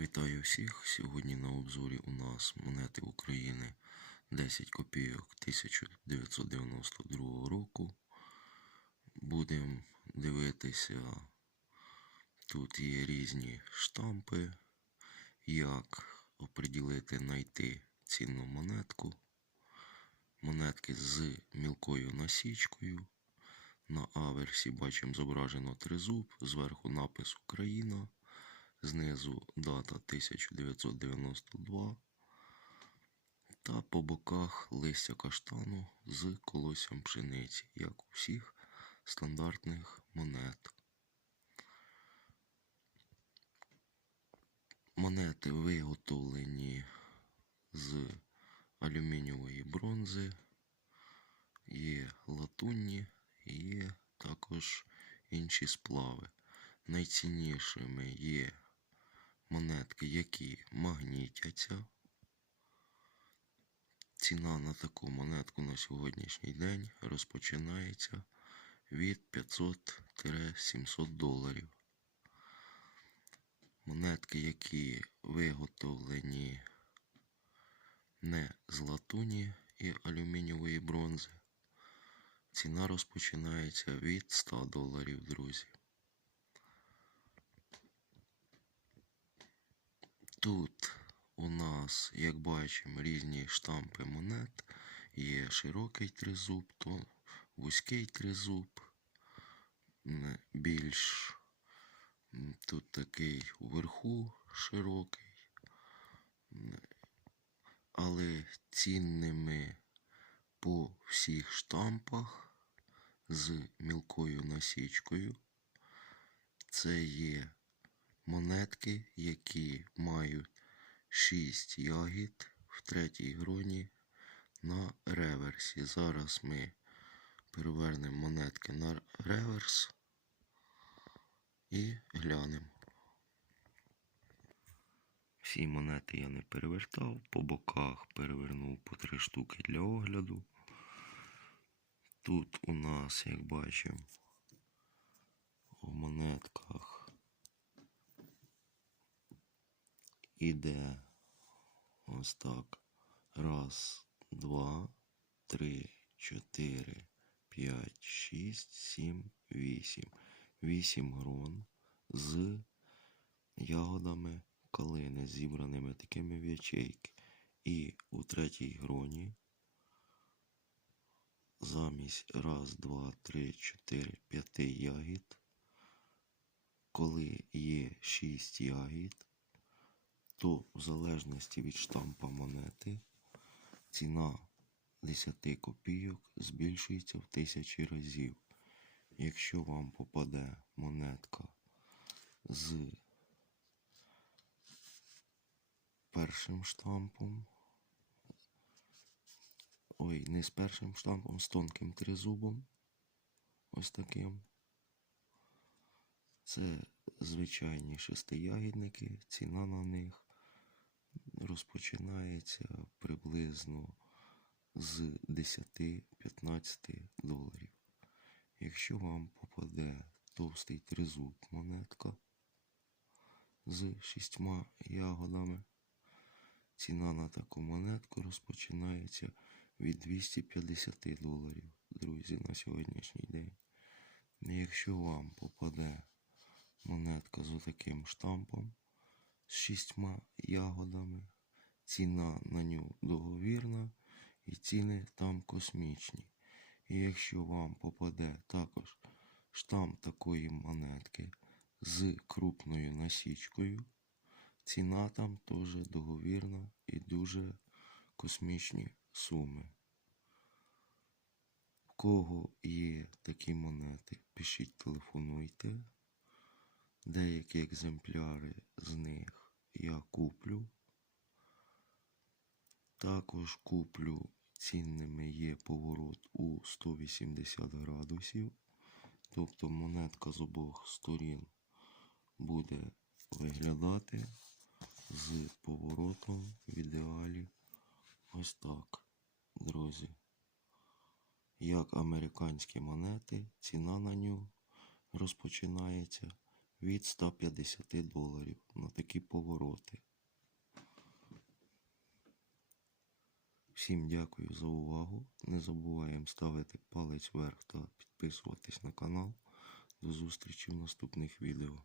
Вітаю всіх! Сьогодні на обзорі у нас монети України 10 копійок 1992 року. Будемо дивитися, тут є різні штампи, як оприділити, знайти цінну монетку. Монетки з мілкою насічкою. На аверсі бачимо зображено тризуб, зверху напис Україна. Знизу дата 1992 та по боках листя каштану з колоссям пшениці, як у всіх стандартних монет. Монети виготовлені з алюмінієвої бронзи, є латунні, є також інші сплави. Найціннішими є монетки, які магнітяться. Ціна на таку монетку на сьогоднішній день розпочинається від 500-700 доларів. Монетки, які виготовлені не з латуні і алюмінієвої бронзи. Ціна розпочинається від 100 доларів, друзі. Тут у нас, як бачимо, різні штампи монет. Є широкий тризуб, то вузький тризуб, більш тут такий вверху широкий. Але цінними по всіх штампах з мілкою насічкою це є монетки, які мають 6 ягід в третій гроні на реверсі. Зараз ми перевернемо монетки на реверс і глянемо. Всі монети я не перевертав, по боках перевернув по три штуки для огляду. Тут у нас, як бачимо, у монетках іде ось так. Раз, два, три, чотири, п'ять, шість, сім, вісім. Вісім грон з ягодами калини, зібраними такими в ячейки. І у третій гроні замість раз, два, три, чотири, п'яти ягід, коли є шість ягід, то в залежності від штампа монети ціна 10 копійок збільшується в тисячі разів. Якщо вам попаде монетка з першим штампом, ой, не з першим штампом, з тонким тризубом, ось таким. Це звичайні шестиягідники, ціна на них розпочинається приблизно з 10-15 доларів. Якщо вам попаде товстий тризуб монетка з шістьма ягодами, ціна на таку монетку розпочинається від 250 доларів, друзі, на сьогоднішній день. Якщо вам попаде монетка з отаким штампом, з шістьма ягодами, ціна на нього договірна і ціни там космічні. І якщо вам попаде також штамп такої монетки з крупною насічкою, ціна там теж договірна і дуже космічні суми. В кого є такі монети, пишіть, телефонуйте. Деякі екземпляри з них я куплю. Також куплю цінними є поворот у 180 градусів. Тобто монетка з обох сторін буде виглядати з поворотом в ідеалі ось так, друзі. Як американські монети, ціна на нього розпочинається від 150 доларів на такі повороти. Всім дякую за увагу. Не забуваємо ставити палець вверх та підписуватись на канал. До зустрічі в наступних відео.